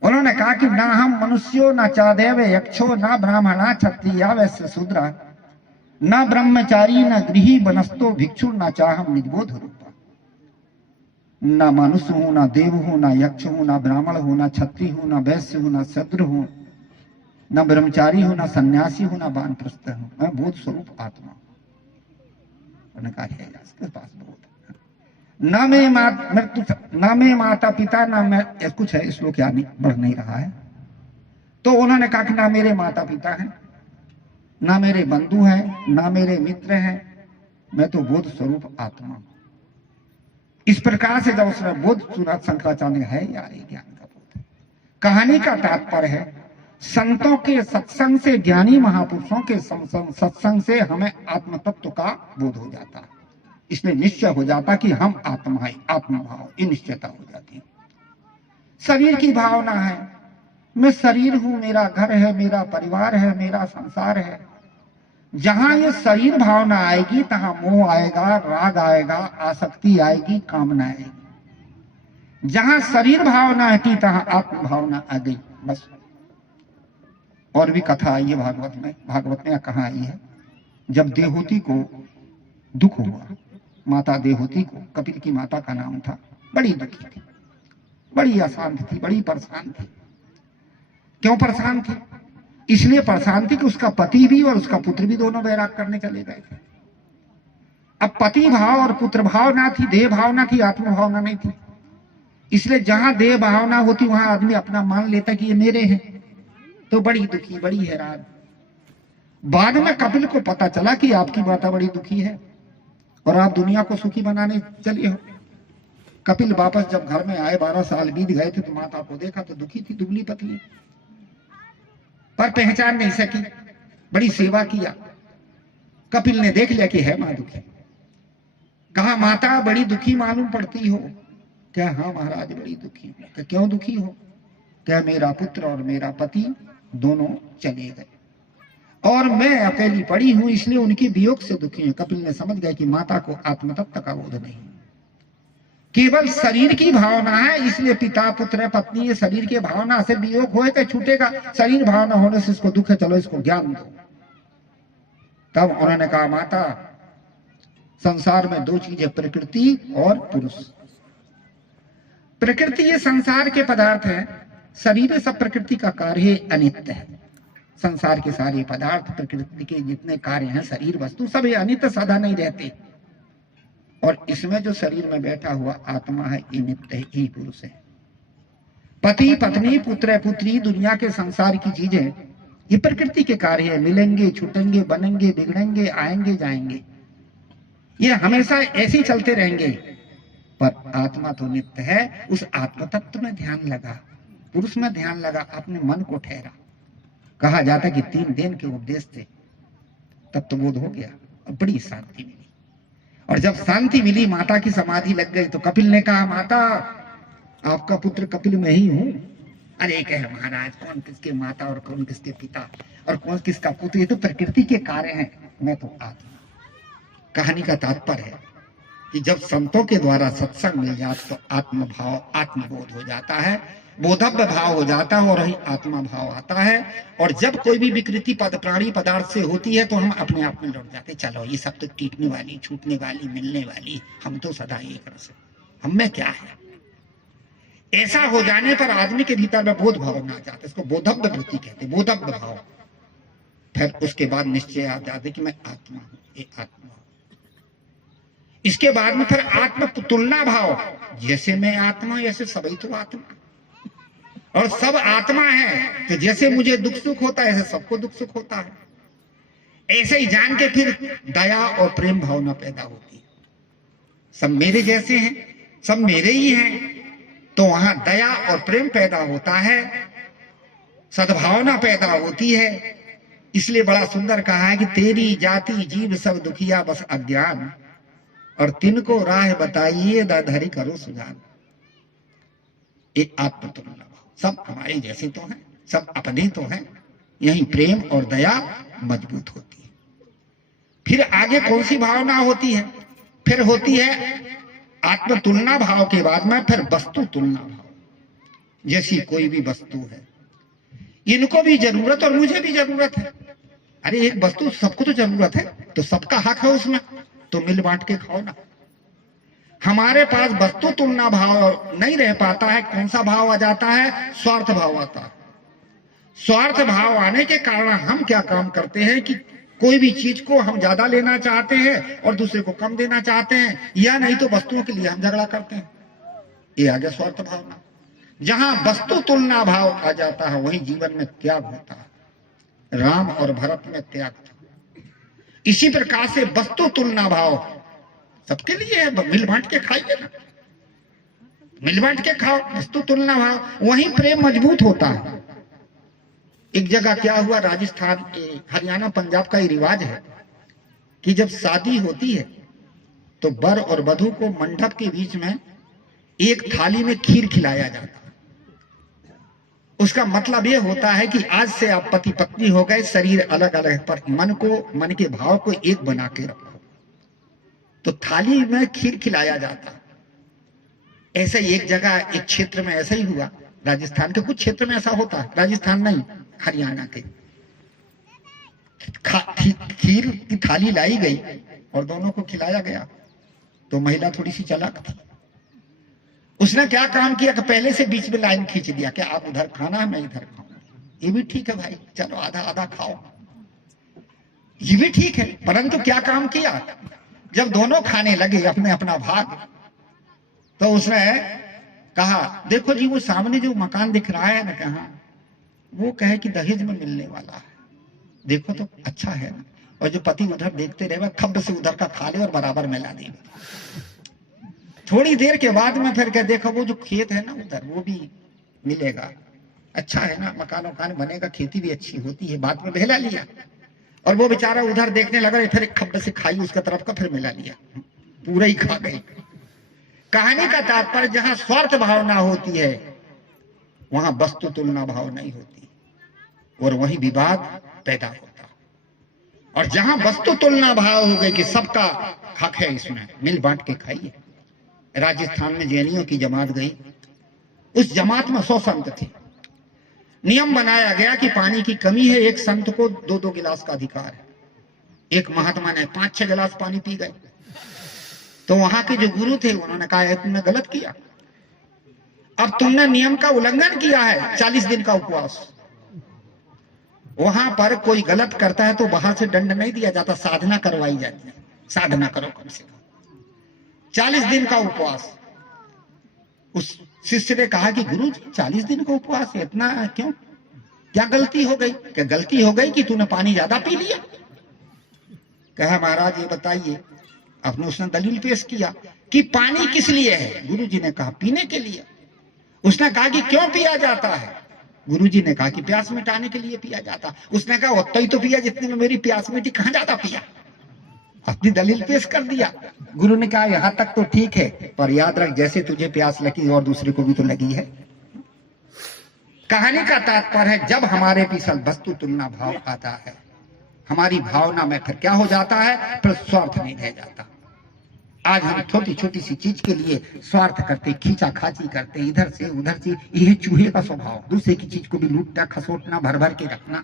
उन्होंने कहा कि ना हम मनुष्यो ना चादेव यक्षो ना ब्राह्मणा क्षत्रिया वैश्य शूद्रा ना ब्रह्मचारी न गृही वनस्तो भिक्षु ना चाहम निजबोध रूपा। ना मनुष्य हूं, ना देव हूं, ना यक्ष हूं, ना ब्राह्मण हूं, ना क्षत्रिय हूं, ना वैश्य हूं, ना शूद्र हूं, ना ब्रह्मचारी हूं, ना सन्यासी हूं, ना वानप्रस्थ हूं, मैं बोध स्वरूप आत्मा। उन्होंने कहा है इसके पास बोध, ना मैं मृत्यु, ना मैं माता पिता, ना मैं कुछ है, इसको क्या नहीं बढ़ नहीं रहा है। तो उन्होंने कहा कि ना मेरे माता पिता हैं, ना मेरे बंधु हैं, ना मेरे मित्र हैं, मैं तो बोध स्वरूप आत्मा हूं। इस प्रकार से जब उसने बोध सुना, शंकराचार्य है यार ये ज्ञान का बोध। कहानी का तात्पर्य है संतों के सत्संग से, ज्ञानी महापुरुषों के सत्संग से हमें आत्म तत्व का बोध हो जाता है। इसलिए निश्चय हो जाता कि हम आत्मा है, आत्मभाव, ये निश्चयता हो जाती है। शरीर की भावना है, मैं शरीर हूं, मेरा घर है, मेरा परिवार है, मेरा संसार है, जहां ये शरीर भावना आएगी तहां मोह आएगा, राग आएगा, आसक्ति आएगी, कामना आएगी। जहां शरीर भावना हटी तहां आत्म भावना आ गई। बस। और भी कथा आई है भागवत में कहा आई है, जब देवहूति को दुख हुआ, माता देवहूति को, कपिल की माता का नाम था, बड़ी दुखी थी, बड़ी अशांत थी, बड़ी परेशान थी। क्यों परेशान थी? इसलिए परेशान थी कि उसका पति भी और उसका पुत्र भी दोनों वैराग करने चले गए थे। अब पति भाव और पुत्र भावना थी, देह भावना थी, आत्म भावना नहीं थी। इसलिए जहां देह भावना होती वहां आदमी अपना मान लेता कि ये मेरे हैं, तो बड़ी दुखी, बड़ी हैरान। बाद में कपिल को पता चला कि आपकी माता बड़ी दुखी है और आप दुनिया को सुखी बनाने चले हो। कपिल वापस जब घर में आए, 12 साल बीत गए थे, तो माता को देखा तो दुखी थी, दुबली पतली, पर पहचान नहीं सकी। बड़ी सेवा किया। कपिल ने देख लिया कि है मां दुखी। कहा माता बड़ी दुखी मालूम पड़ती हो। क्या? हाँ महाराज बड़ी दुखी हूं। क्या क्यों दुखी हो? क्या मेरा पुत्र और मेरा पति दोनों चले गए और मैं अकेली पड़ी हूं, इसलिए उनकी वियोग से दुखी हूं। कपिल ने समझ गया कि माता को आत्म तत्व का बोध नहीं, केवल शरीर की भावना है। इसलिए पिता पुत्र पत्नी ये शरीर के भावना से वियोग होएगा, छूटेगा। शरीर भावना होने से इसको दुख है, चलो इसको ज्ञान दो। तब उन्होंने कहा माता संसार में दो चीजें, प्रकृति और पुरुष। प्रकृति ये संसार के पदार्थ है, शरीर सब प्रकृति का कार्य अनित्य है। संसार के सारे पदार्थ, प्रकृति के जितने कार्य हैं, शरीर वस्तु सब ये अनित्य, सदा नहीं रहते। और इसमें जो शरीर में बैठा हुआ आत्मा है ये नित्य ही पुरुष है। पति पत्नी पुत्र पुत्री दुनिया के संसार की चीजें ये प्रकृति के कार्य है, मिलेंगे छूटेंगे, बनेंगे बिगड़ेंगे, आएंगे जाएंगे, ये हमेशा ऐसे ही चलते रहेंगे। पर आत्मा तो नित्य है। उस आत्म तत्व में ध्यान लगा, पुरुष में ध्यान लगा, अपने मन को ठहरा। कहा जाता कि 3 दिन के उपदेश थे, तत्वबोध हो गया और बड़ी शांति मिली। और जब शांति मिली, माता की समाधि लग गई, तो कपिल ने कहा माता आपका पुत्र कपिल मैं ही हूं। अरे कह महाराज कौन किसके माता और कौन किसके पिता और कौन किसका पुत्र, ये तो प्रकृति के कार्य हैं, मैं तो आत्मा। कहानी का तात्पर्य है कि जब संतों के द्वारा सत्संग मिल जाता तो आत्म भाव, आत्मबोध हो जाता है, बोधव्य भाव हो जाता है और वही आत्मा भाव आता है। और जब कोई भी विकृति प्राणी पदार्थ से होती है तो हम अपने आप में लौट जाते, चलो ये सब तो टूटने वाली, छूटने वाली, मिलने वाली, हम तो सदा एक रस, हम में क्या है। ऐसा हो जाने पर आदमी के भीतर में बोध भाव आ जाता है, इसको बोधव्य वृत्ति कहते, बोधव्य भाव। फिर उसके बाद निश्चय आ जाते कि मैं आत्मा हूं, ये आत्मा। इसके बाद में फिर आत्म तुलना भाव, जैसे मैं आत्मा ऐसे सभी तो आत्मा, और सब आत्मा है तो जैसे मुझे दुख सुख होता है ऐसे सबको दुख सुख होता है। ऐसे ही जान के फिर दया और प्रेम भावना पैदा होती है, सब मेरे जैसे हैं, सब मेरे ही हैं, तो वहां दया और प्रेम पैदा होता है, सद्भावना पैदा होती है। इसलिए बड़ा सुंदर कहा है कि तेरी जाति जीव सब दुखिया बस अज्ञान, और तिनको राह बताइए दाधरी करो सुजान। एक आत्म तुलना भाव, सब हमारे जैसे तो हैं, सब अपने तो हैं, यही प्रेम और दया मजबूत होती है। फिर आगे कौन सी भावना होती है? फिर होती है आत्म तुलना भाव के बाद में फिर वस्तु तुलना भाव। जैसी कोई भी वस्तु है, इनको भी जरूरत और मुझे भी जरूरत है। अरे एक वस्तु सबको तो जरूरत है, तो सबका हक है उसमें, तो मिल बांट के खाओ ना। हमारे पास वस्तु तुलना भाव नहीं रह पाता है। कौन सा भाव आ जाता है? स्वार्थ भाव आता है। स्वार्थ भाव आने के कारण हम क्या काम करते हैं कि कोई भी चीज को हम ज्यादा लेना चाहते हैं और दूसरे को कम देना चाहते हैं, या नहीं तो वस्तुओं के लिए हम झगड़ा करते हैं। ये आ गया स्वार्थ भावना। जहां वस्तु तुलना भाव आ जाता है वहीं जीवन में त्याग होता है। राम और भरत में त्याग था। इसी प्रकार से वस्तु तुलना भाव सबके लिए है, मिल बांट के खाइए ना, मिल बांट के खाओ। वस्तु तुलना भाव, वहीं प्रेम मजबूत होता है। एक जगह क्या हुआ, राजस्थान, हरियाणा, पंजाब का ये रिवाज है कि जब शादी होती है तो वर और वधू को मंडप के बीच में एक थाली में खीर खिलाया जाता है। उसका मतलब ये होता है कि आज से आप पति पत्नी हो गए, शरीर अलग अलग, पर मन के भाव को एक बना के रखो। तो थाली में खीर खिलाया जाता। ऐसे ही एक जगह, एक क्षेत्र में ऐसा ही हुआ। राजस्थान के कुछ क्षेत्र में ऐसा होता है, राजस्थान नहीं, हरियाणा के। खीर की थाली लाई गई और दोनों को खिलाया गया। तो महिला थोड़ी सी चालाक थी। उसने क्या काम किया कि पहले से बीच में लाइन खींच दिया कि आप उधर खाना है, मैं इधर खाऊंगा। ये भी ठीक है भाई, चलो आधा आधा खाओ, ये भी ठीक है। परंतु क्या काम किया, जब दोनों खाने लगे अपने अपना भाग, तो उसने कहा देखो जी, वो सामने जो मकान दिख रहा है ना, कहा वो कहे कि दहेज में मिलने वाला है, देखो तो अच्छा है ना। और जो पति उधर देखते रहे, खब्ब से उधर का खा ले और बराबर मिला दे। थोड़ी देर के बाद में फिर कह देखो वो जो खेत है ना उधर, वो भी मिलेगा, अच्छा है ना, मकान वकान बनेगा, खेती भी अच्छी होती है। बाद में बहला लिया और वो बेचारा उधर देखने लगा, फिर एक खब्ब से खाई उसका तरफ का, फिर मिला लिया, पूरा ही खा गई। कहानी का तात्पर्य, जहां स्वार्थ भावना होती है वहां वस्तु तुलना भाव नहीं होती और वही विवाद पैदा होता। और जहां वस्तु तुलना भाव हो गई कि सबका हक है, इसमें मिल बांट के खाइए। राजस्थान में जैनियों की जमात गई, उस जमात में 100 संत थे। नियम बनाया गया कि पानी की कमी है, एक संत को 2-2 गिलास का अधिकार है। एक महात्मा ने 5-6 गिलास पानी पी गए। तो वहां के जो गुरु थे उन्होंने कहा तुमने गलत किया, अब तुमने नियम का उल्लंघन किया है, 40 दिन का उपवास। वहां पर कोई गलत करता है तो बाहर से दंड नहीं दिया जाता, साधना करवाई जाती है, साधना करो कम से कम 40 दिन का उपवास। उस शिष्य ने कहा कि गुरु जी 40 दिन का उपवास, इतना क्यों, क्या गलती हो गई? क्या गलती हो गई कि तूने पानी ज्यादा पी लिया? कहा महाराज ये बताइए। अपने उसने दलील पेश किया कि पानी किस लिए है? गुरु जी ने कहा पीने के लिए। उसने कहा कि क्यों पिया जाता है? गुरु जी ने कहा कि प्यास मिटाने के लिए पिया जाता। उसने कहा उतना ही तो पिया जितने में मेरी प्यास मिटी, कहां ज्यादा पिया? अपनी दलील पेश कर दिया। गुरु ने कहा यहां तक तो ठीक है, पर याद रख जैसे तुझे प्यास लगी और दूसरे को भी तो लगी है। कहानी का तात्पर्य है, जब हमारे पीछे वस्तु तुलना भाव आता है, हमारी भावना में फिर क्या हो जाता है, फिर स्वार्थ नहीं रह जाता। आज हम छोटी छोटी सी चीज के लिए स्वार्थ करते, खींचा खाची करते, इधर से उधर से। यह चूहे का स्वभाव, दूसरे की चीज को भी लूटना, खसोटना, भर भर के रखना।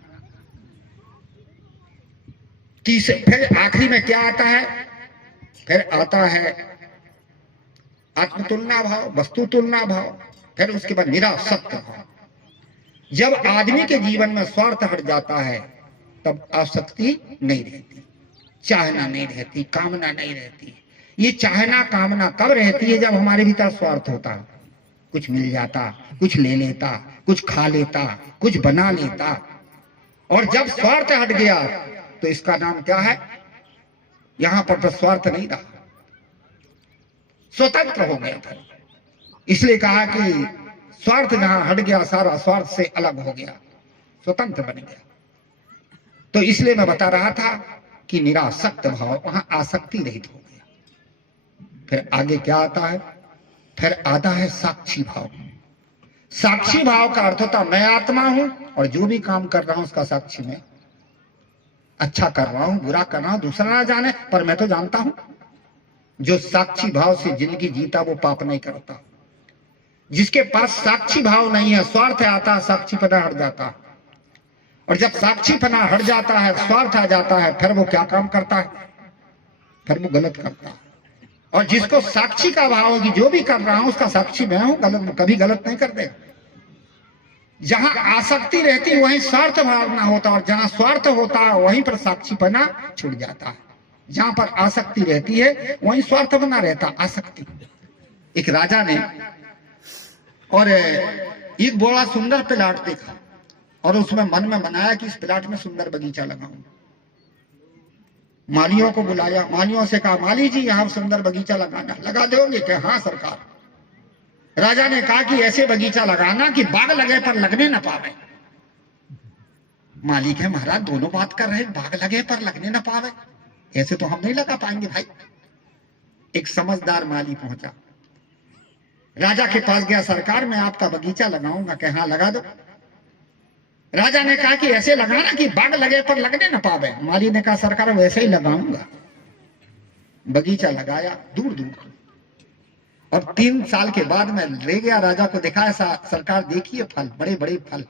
फिर आखिरी में क्या आता है? फिर आता है आत्मतुलना भाव, वस्तु तुलना भाव, फिर उसके बाद निरासक्त भाव। जब आदमी के जीवन में स्वार्थ हट जाता है तब आसक्ति नहीं रहती, चाहना नहीं रहती, कामना नहीं रहती। ये चाहना कामना कब रहती है? जब हमारे भीतर स्वार्थ होता, कुछ मिल जाता, कुछ ले लेता, कुछ खा लेता, कुछ बना लेता। और जब स्वार्थ हट गया तो इसका नाम क्या है? यहां पर तो स्वार्थ नहीं रहा, स्वतंत्र हो गया था। इसलिए कहा कि स्वार्थ जहां हट गया, सारा स्वार्थ से अलग हो गया, स्वतंत्र बन गया। तो इसलिए मैं बता रहा था कि निरासक्त भाव, वहां आसक्ति रहित हो गया। फिर आगे क्या आता है? फिर आता है साक्षी भाव। साक्षी भाव का अर्थ होता मैं आत्मा हूं और जो भी काम कर रहा हूं उसका साक्षी में, अच्छा कर रहा हूं, बुरा कर रहा हूं, दूसरा ना जाने पर मैं तो जानता हूं। जो साक्षी भाव से जिंदगी जीता वो पाप नहीं करता। जिसके पास साक्षी भाव नहीं है, स्वार्थ आता, साक्षीपना हट जाता। और जब साक्षीपना हट जाता है, स्वार्थ आ जाता है, फिर वो क्या काम करता है? फिर वो गलत करता है। और जिसको साक्षी का भाव है कि जो भी कर रहा हूं उसका साक्षी मैं हूं, गलत कभी गलत नहीं कर देगा। जहां आसक्ति रहती वहीं स्वार्थ भावना होता, और जहां स्वार्थ होता है वहीं पर साक्षीपना छूट जाता है। जहां पर आसक्ति रहती है वहीं स्वार्थ बना रहता, आसक्ति। एक राजा ने और एक बड़ा सुंदर प्लाट देखा और उसमें मन में बनाया कि इस प्लाट में सुंदर बगीचा लगाऊं। मालियों को बुलाया, मालियों से कहा माली जी यहां सुंदर बगीचा लगाना, लगा दोगे क्या? हाँ सरकार। राजा ने कहा कि ऐसे बगीचा लगाना कि बाग लगे पर लगने न पावे। मालिक है महाराज दोनों बात कर रहे, बाग लगे पर लगने न पावे, ऐसे तो हम नहीं लगा पाएंगे भाई। एक समझदार माली पहुंचा, राजा के पास गया, सरकार मैं आपका बगीचा लगाऊंगा। कहा हाँ लगा दो। राजा ने कहा कि ऐसे लगाना कि बाग लगे पर लगने न पावे। माली ने कहा सरकार वैसे ही लगाऊंगा। बगीचा लगाया दूर दूर, और 3 साल के बाद में ले गया राजा को दिखाया, सरकार देखिए फल, बड़े बड़े फल,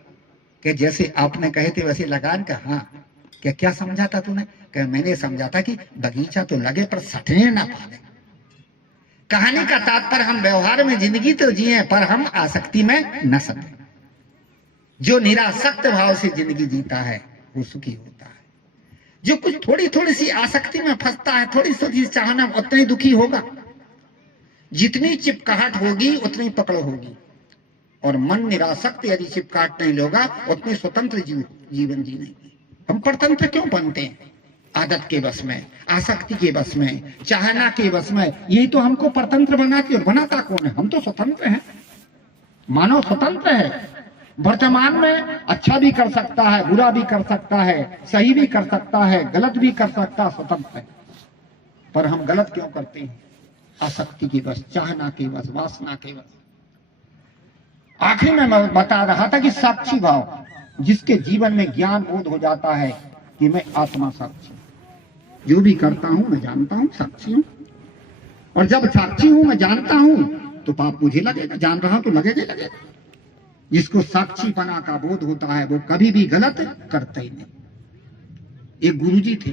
कि जैसे आपने कहे थे वैसे लगान का। हाँ, क्या समझा था तूने? कि मैंने समझा था कि बगीचा तो लगे पर सटने ना पावे। कहानी का तात्पर्य, हम व्यवहार में जिंदगी तो जिए पर हम आसक्ति में न सटे। जो निरासक्त भाव से जिंदगी जीता है वो सुखी होता है। जो कुछ थोड़ी थोड़ी सी आसक्ति में फंसता है, थोड़ी सी चाहना, उतना ही दुखी होगा। जितनी चिपकाहट होगी उतनी पकड़ होगी, और मन निरासक्त यदि चिपकाहट नहीं होगा उतने स्वतंत्र जीवन जीने। हम परतंत्र क्यों बनते हैं? आदत के बस में, आसक्ति के बस में, चाहना के बस में। यही तो हमको परतंत्र बनाती है। और बनाता कौन है? हम तो स्वतंत्र हैं। मानव स्वतंत्र है। वर्तमान में अच्छा भी कर सकता है, बुरा भी कर सकता है, सही भी कर सकता है, गलत भी कर सकता है, स्वतंत्र है। पर हम गलत क्यों करते हैं? आसक्ति के बस, चाहना के बस, वासना के बस। आखिर में मैं बता रहा था कि साक्षी भाव, जिसके जीवन में ज्ञान बोध हो जाता है कि मैं आत्मा साक्षी, जो भी करता हूं मैं जानता हूं, साक्षी हूं। और जब साक्षी हूं, मैं जानता हूं, तो पाप मुझे लगेगा, जान रहा हूं तो लगेगा। जिसको साक्षी पना का बोध होता है वो कभी भी गलत करता ही नहीं। एक गुरुजी थे,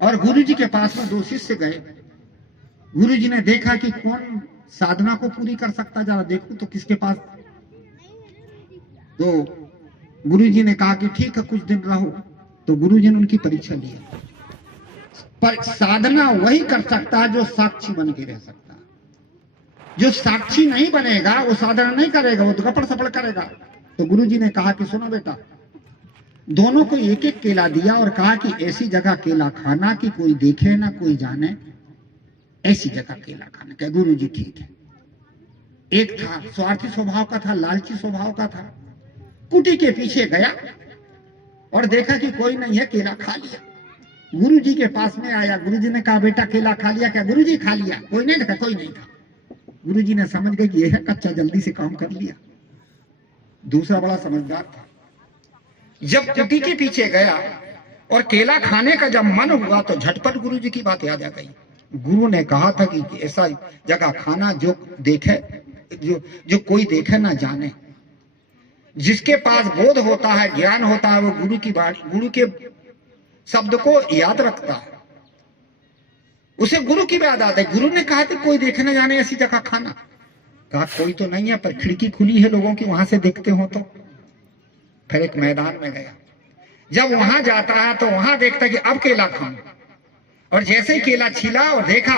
और गुरुजी के पास में 2 शिष्य गए। गुरुजी ने देखा कि कौन साधना को पूरी कर सकता, जरा देखो तो किसके पास। तो गुरुजी ने कहा कि ठीक है कुछ दिन रहो। तो गुरुजी ने उनकी परीक्षा ली। पर साधना वही कर सकता है जो साक्षी बन के रह सकता है। जो साक्षी नहीं बनेगा वो साधना नहीं करेगा, वो तो गपड़ सपड़ करेगा। तो गुरुजी ने कहा कि सुनो बेटा, दोनों को एक एक केला दिया और कहा कि ऐसी जगह केला खाना कि कोई देखे ना कोई जाने, ऐसी जगह केला खाना। क्या? गुरुजी ठीक है। एक था स्वार्थी स्वभाव का था, लालची स्वभाव का था। कुटी के पीछे गया और देखा कि कोई नहीं है, केला खा लिया। गुरुजी के पास में आया। गुरुजी ने कहा बेटा केला खा लिया क्या? गुरुजी खा लिया। कोई नहीं था? कोई नहीं था। गुरुजी ने समझ गए कि यह है कच्चा, जल्दी से काम कर लिया। दूसरा बड़ा समझदार था। जब कुटी के पीछे गया और केला खाने का जब मन हुआ तो झटपट गुरुजी की बात याद आ गई। गुरु ने कहा था कि ऐसा जगह खाना जो देखे, जो कोई देखे ना जाने। जिसके पास बोध होता है, ज्ञान होता है, वो गुरु की बात, गुरु के शब्द को याद रखता है, उसे गुरु की याद आता है। गुरु ने कहा कि कोई देखे ना जाने ऐसी जगह खाना। कहा कोई तो नहीं है, पर खिड़की खुली है लोगों की, वहां से देखते हो तो। फिर एक मैदान में गया। जब वहां जाता है तो वहां देखता कि अब केला खाऊं, और जैसे ही केला छीला और देखा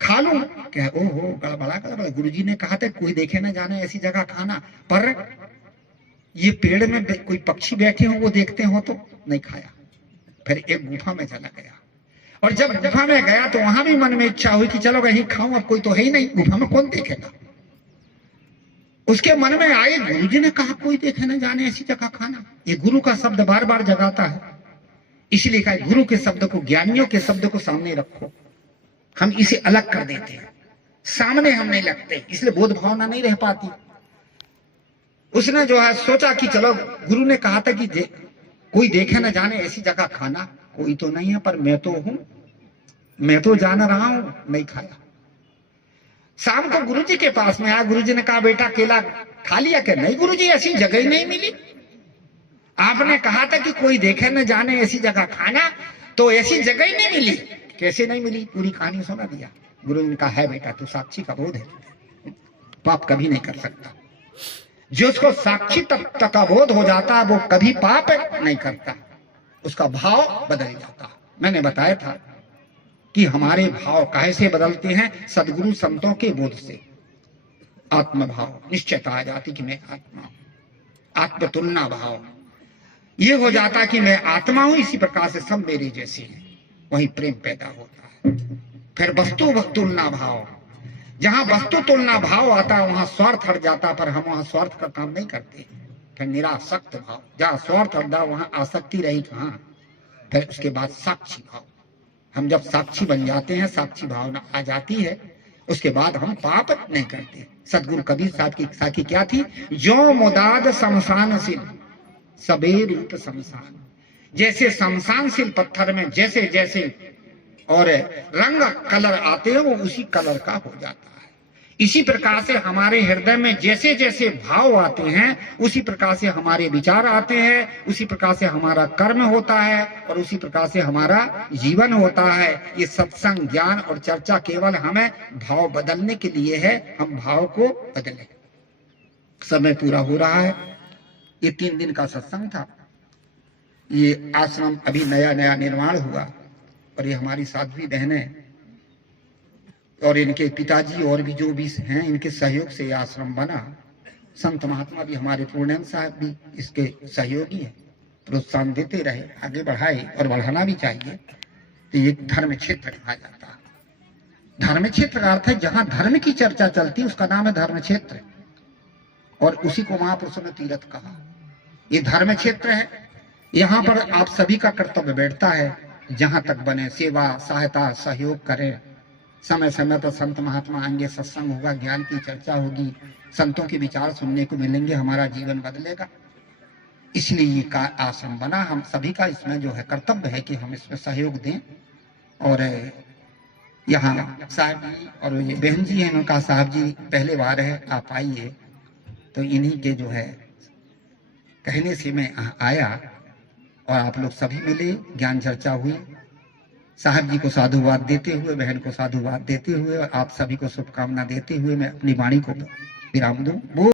खा लूं, क्या ओहो गड़बड़ा। गुरुजी ने कहा था कोई देखे ना जाने ऐसी जगह खाना, पर ये पेड़ में कोई पक्षी बैठे हो वो देखते हो तो नहीं खाया। फिर एक गुफा में चला गया, और जब गुफा में गया तो वहां भी मन में इच्छा हुई कि चलो कहीं खाऊं, अब कोई तो है ही नहीं, गुफा में कौन देखेगा। उसके मन में आए, गुरुजी ने कहा कोई देखे ना जाने ऐसी जगह खाना। ये गुरु का शब्द बार बार जगाता है, इसलिए कहा गुरु के शब्द को, ज्ञानियों के शब्द को सामने रखो। हम इसे अलग कर देते हैं, सामने हम नहीं लगते, इसलिए बोध भावना नहीं रह पाती। उसने जो है सोचा कि चलो, गुरु ने कहा था कि कोई देखे ना जाने ऐसी जगह खाना, कोई तो नहीं है, पर मैं तो हूं, मैं तो जान रहा हूं, नहीं खाया। शाम को गुरुजी के पास में आया। गुरुजी ने कहा बेटा केला खा लिया क्या? नहीं गुरुजी, ऐसी जगह ही नहीं मिली। आपने कहा था कि कोई देखे न जाने ऐसी जगह खाना, तो ऐसी जगह ही नहीं मिली। कैसे नहीं मिली? पूरी कहानी सुना दिया। गुरु ने कहा है बेटा तू साक्षी का बोध है, पाप कभी नहीं कर सकता। जिसको साक्षी तत्व का बोध हो जाता है वो कभी पाप नहीं करता, उसका भाव बदल जाता। मैंने बताया था कि हमारे भाव कैसे बदलते हैं? सदगुरु संतों के बोध से। आत्म भाव, निश्चयता आ जाती कि मैं आत्मा, आत्म तुलना भाव ये हो जाता कि मैं आत्मा हूं, इसी प्रकार से सब मेरे जैसे हैं, वही प्रेम पैदा होता है। फिर वस्तु तुलना भाव, जहां वस्तु तुलना भाव आता है वहां स्वार्थ हट जाता, पर हम वहां स्वार्थ का काम नहीं करते। फिर निरासक्त भाव, जहां स्वार्थ हटा वहां आसक्ति रही कहां। फिर उसके बाद साक्षी भाव, हम जब साक्षी बन जाते हैं, साक्षी भावना आ जाती है, उसके बाद हम पाप नहीं करते। सदगुरु कबीर साहब की साखी क्या थी? जो मुदाद शमशान सिल सबे रूप शमशान। जैसे शमशान सिल पत्थर में जैसे जैसे और रंग कलर आते हैं वो उसी कलर का हो जाता है। इसी प्रकार से हमारे हृदय में जैसे जैसे भाव आते हैं उसी प्रकार से हमारे विचार आते हैं, उसी प्रकार से हमारा कर्म होता है और उसी प्रकार से हमारा जीवन होता है। ये सत्संग, ज्ञान और चर्चा केवल हमें भाव बदलने के लिए है। हम भाव को बदलें। समय पूरा हो रहा है। ये 3 दिन का सत्संग था। ये आश्रम अभी नया नया निर्माण हुआ और ये हमारी साध्वी बहनें और इनके पिताजी और भी जो भी हैं, इनके सहयोग से ये आश्रम बना। संत महात्मा भी, हमारे पूर्णेंद्र साहब भी इसके सहयोगी हैं। प्रोत्साहन देते रहे, आगे बढ़ाए और बढ़ाना भी चाहिए। तो ये धर्म क्षेत्र कहा जाता है। धर्म क्षेत्र का अर्थ है जहां धर्म की चर्चा चलती है उसका नाम है धर्म क्षेत्र, और उसी को महापुरुषों ने तीर्थ कहा। ये धर्म क्षेत्र है। यहाँ पर आप सभी का कर्तव्य बैठता है, जहां तक बने सेवा, सहायता, सहयोग करें। समय समय पर संत महात्मा आएंगे, सत्संग होगा, ज्ञान की चर्चा होगी, संतों के विचार सुनने को मिलेंगे, हमारा जीवन बदलेगा। इसलिए ये का आश्रम बना। हम सभी का इसमें जो है कर्तव्य है कि हम इसमें सहयोग दें। और यहाँ साहब जी और ये बहन जी हैं, उनका साहब जी पहले बार है, आप आइए। तो इन्हीं के जो है कहने से मैं आया और आप लोग सभी मिले, ज्ञान चर्चा हुई। साहब जी को साधुवाद देते हुए, बहन को साधुवाद देते हुए और आप सभी को शुभकामना देते हुए मैं अपनी वाणी को विराम दूं।